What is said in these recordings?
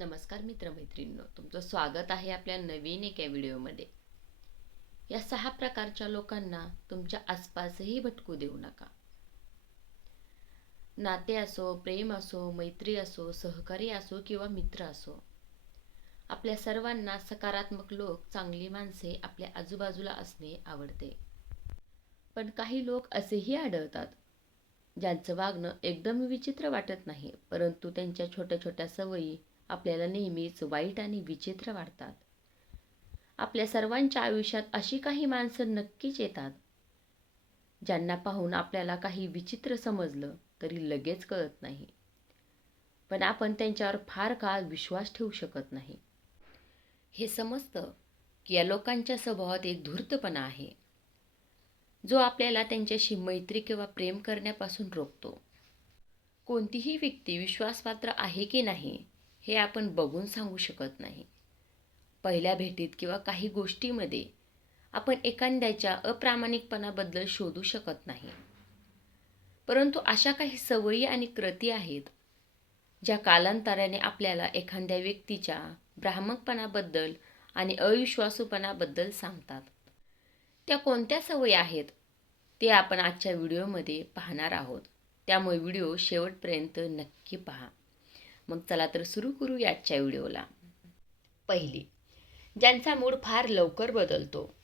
नमस्कार मित्रमैत्रिणींनो तुमचं स्वागत आहे आपल्या नवीन एका व्हिडिओमध्ये. या सहा प्रकारच्या लोकांना तुमच्या आसपासही भटकू देऊ नका. नाते असो प्रेम असो मैत्री असो सहकारी असो किंवा मित्र असो आपल्या सर्वांना सकारात्मक लोक चांगली माणसे आपल्या आजूबाजूला असणे आवडते. पण काही लोक असेही आढळतात ज्यांचं वागणं एकदम विचित्र वाटत नाही परंतु त्यांच्या छोट्या छोट्या सवयी आपल्याला नेहमीच वाईट आणि विचित्र वाटतात. आपल्या सर्वांच्या आयुष्यात अशी काही माणसं नक्कीच येतात ज्यांना पाहून आपल्याला काही विचित्र समजलं तरी लगेच कळत नाही. पण आपण त्यांच्यावर फार काळ विश्वास ठेवू शकत नाही. हे समजतं की या लोकांच्या स्वभावात एक धूर्तपणा आहे जो आपल्याला त्यांच्याशी मैत्री किंवा प्रेम करण्यापासून रोखतो. कोणतीही व्यक्ती विश्वासपात्र आहे की नाही हे आपण बघून सांगू शकत नाही. पहिल्या भेटीत किंवा काही गोष्टीमध्ये आपण एखाद्याच्या अप्रामाणिकपणाबद्दल शोधू शकत नाही. परंतु अशा काही सवयी आणि कृती आहेत ज्या कालांतराने आपल्याला एखाद्या व्यक्तीच्या भ्रामकपणाबद्दल आणि अविश्वासूपणाबद्दल सांगतात. त्या कोणत्या सवयी आहेत ते आपण आजच्या व्हिडिओमध्ये पाहणार आहोत. त्यामुळे व्हिडिओ शेवटपर्यंत नक्की पहा. मग चला तर सुरू करू आजच्या व्हिडिओला. पहिली ज्यांचा मूड फार लवकर बदलतो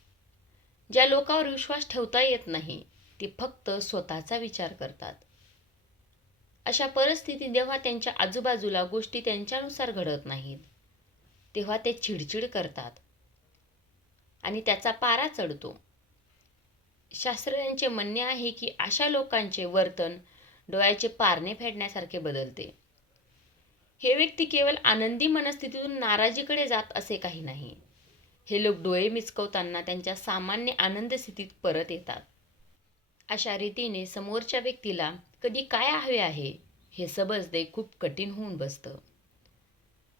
ज्या लोकांवर विश्वास ठेवता येत नाही ते फक्त स्वतःचा विचार करतात. अशा परिस्थितीत जेव्हा त्यांच्या आजूबाजूला गोष्टी त्यांच्यानुसार घडत नाहीत तेव्हा ते चिडचिड करतात आणि त्याचा पारा चढतो. शास्त्रज्ञांचे म्हणणे आहे की अशा लोकांचे वर्तन डोळ्याचे पारणे फेडण्यासारखे बदलते. हे व्यक्ती केवळ आनंदी मनस्थितीतून नाराजीकडे जात असे काही नाही. हे लोक डोळे मिचकवताना त्यांच्या सामान्य आनंद स्थितीत परत येतात. अशा रीतीने समोरच्या व्यक्तीला कधी काय हवे आहे हे समजणे खूप कठीण होऊन बसतं.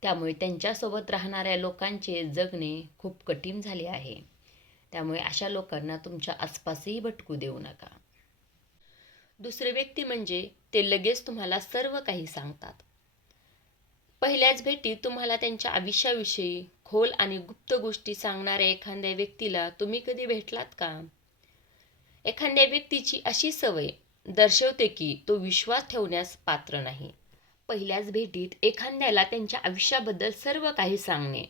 त्यामुळे त्यांच्यासोबत राहणाऱ्या लोकांचे जगणे खूप कठीण झाले आहे. त्यामुळे अशा लोकांना तुमच्या आसपासही भटकू देऊ नका. दुसरे व्यक्ती म्हणजे ते लगेच तुम्हाला सर्व काही सांगतात. पहिल्याच भेटीत तुम्हाला त्यांच्या आयुष्याविषयी खोल आणि गुप्त गोष्टी सांगणाऱ्या एखाद्या व्यक्तीला तुम्ही कधी भेटलात का? एखाद्या व्यक्तीची अशी सवय दर्शवते की तो विश्वास ठेवण्यास पात्र नाही. पहिल्याच भेटीत एखाद्याला त्यांच्या आयुष्याबद्दल सर्व काही सांगणे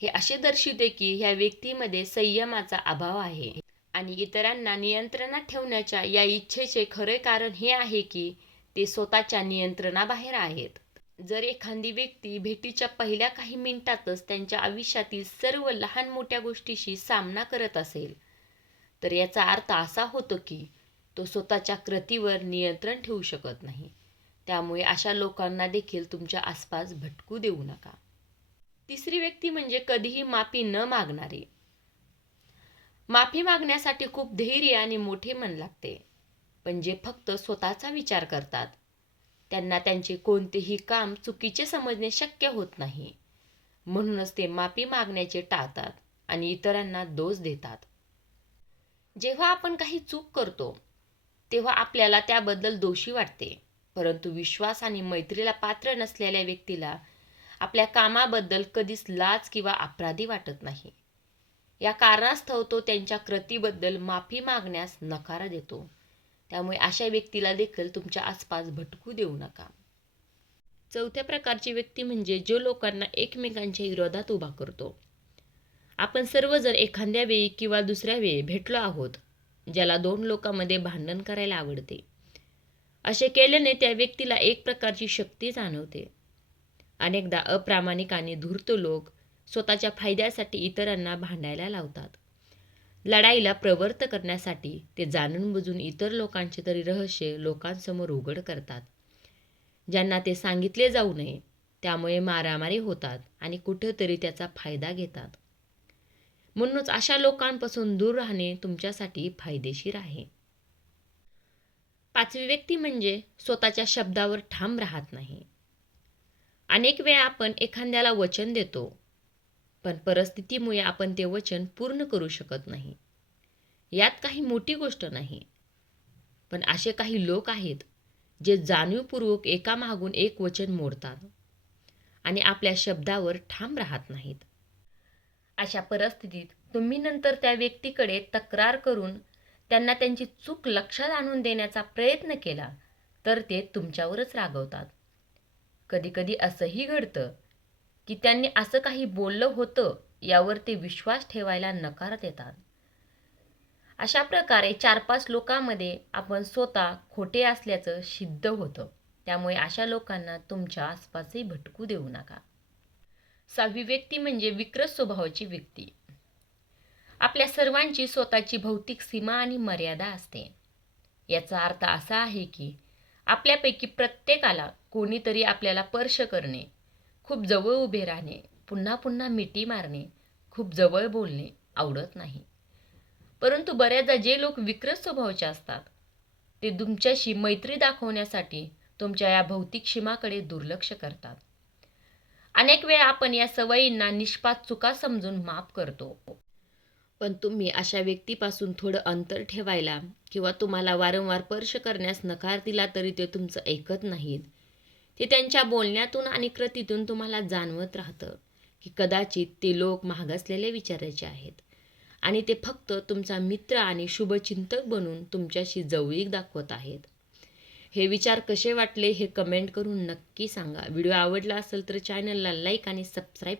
हे असे दर्शवते की ह्या व्यक्तीमध्ये संयमाचा अभाव आहे आणि इतरांना नियंत्रणात ठेवण्याच्या या इच्छेचे खरे कारण हे आहे की ते स्वतःच्या नियंत्रणाबाहेर आहेत. जर एखादी व्यक्ती भेटीच्या पहिल्या काही मिनिटातच त्यांच्या आयुष्यातील सर्व लहान मोठ्या गोष्टीशी सामना करत असेल तर याचा अर्थ असा होतो की तो स्वतःच्या कृतीवर नियंत्रण ठेवू शकत नाही. त्यामुळे अशा लोकांना देखील तुमच्या आसपास भटकू देऊ नका. तिसरी व्यक्ती म्हणजे कधीही माफी न मागणारी. माफी मागण्यासाठी खूप धैर्य आणि मोठे मन लागते पण जे फक्त स्वतःचा विचार करतात त्यांना त्यांचे कोणतेही काम चुकीचे समजणे शक्य होत नाही. म्हणूनच ते माफी मागण्याचे टाळतात आणि इतरांना दोष देतात. जेव्हा आपण काही चूक करतो तेव्हा आपल्याला त्याबद्दल दोषी वाटते. परंतु विश्वास आणि मैत्रीला पात्र नसलेल्या व्यक्तीला आपल्या कामाबद्दल कधीच लाज किंवा अपराधी वाटत नाही. या कारणास्तव तो त्यांच्या कृतीबद्दल माफी मागण्यास नकार देतो. त्यामुळे अशा व्यक्तीला देखील तुमच्या आसपास भटकू देऊ नका. चौथ्या प्रकारची व्यक्ती म्हणजे जो लोकांना एकमेकांच्या विरोधात उभा करतो. आपण सर्व जर एखाद्या वेळी किंवा दुसऱ्या वेळी भेटलो आहोत ज्याला दोन लोकांमध्ये भांडण करायला आवडते. असे केल्याने त्या व्यक्तीला एक प्रकारची शक्ती जाणवते. अनेकदा अप्रामाणिक आणि धूर्त लोक स्वतःच्या फायद्यासाठी इतरांना भांडायला लावतात. लढाईला प्रवृत्त करण्यासाठी ते जाणून बुजून इतर लोकांचे तरी रहस्य लोकांसमोर उघड करतात. ज्यांना ते सांगितले जाऊ नये त्यामुळे मारामारी होतात आणि कुठेतरी त्याचा फायदा घेतात. म्हणूनच अशा लोकांपासून दूर राहणे तुमच्यासाठी फायदेशीर आहे. पाचवी व्यक्ती म्हणजे स्वतःच्या शब्दावर ठाम राहत नाही. अनेक वेळा आपण एखाद्याला वचन देतो पण परिस्थितीमुळे आपण ते वचन पूर्ण करू शकत नाही. यात काही मोठी गोष्ट नाही. पण असे काही लोक आहेत जे जाणीवपूर्वक एकामागून एक वचन मोडतात आणि आपल्या शब्दावर ठाम राहत नाहीत. अशा परिस्थितीत तुम्ही नंतर त्या व्यक्तीकडे तक्रार करून त्यांना त्यांची चूक लक्षात आणून देण्याचा प्रयत्न केला तर ते तुमच्यावरच रागवतात. कधीकधी असंही घडतं की त्यांनी असं काही बोललं होतं यावर ते विश्वास ठेवायला नकार देतात अशा प्रकारे चार पाच लोकांमध्ये आपण स्वतः खोटे असल्याचं सिद्ध होतं. त्यामुळे अशा लोकांना तुमच्या आसपासही भटकू देऊ नका. सहावी व्यक्ती म्हणजे विकृत स्वभावाची व्यक्ती. आपल्या सर्वांची स्वतःची भौतिक सीमा आणि मर्यादा असते. याचा अर्थ असा आहे की आपल्यापैकी प्रत्येकाला कोणीतरी आपल्याला स्पर्श करणे खूप जवळ उभे राहणे पुन्हा पुन्हा मिठी मारणे खूप जवळ बोलणे आवडत नाही. परंतु बऱ्याचदा जे लोक विकृत स्वभावाचे असतात ते तुमच्याशी मैत्री दाखवण्यासाठी तुमच्या या भौतिक सीमाकडे दुर्लक्ष करतात. अनेक वेळा आपण या सवयींना निष्पात चुका समजून माफ करतो. पण तुम्ही अशा व्यक्तीपासून थोडं अंतर ठेवायला किंवा तुम्हाला वारंवार स्पर्श करण्यास नकार दिला तरी ते तुमचं ऐकत नाहीत. ते त्यांच्या बोलण्यातून आणि कृतीतून तुम्हाला जाणवत राहतं की कदाचित ते लोक मागासलेले विचारायचे आहेत. आणि ते फक्त तुमचा मित्र आणि शुभचिंतक बनून तुमच्याशी जवळीक दाखवत आहेत. हे विचार कसे वाटले हे कमेंट करून नक्की सांगा. व्हिडिओ आवडला असेल तर चॅनलला लाईक आणि सबस्क्राईब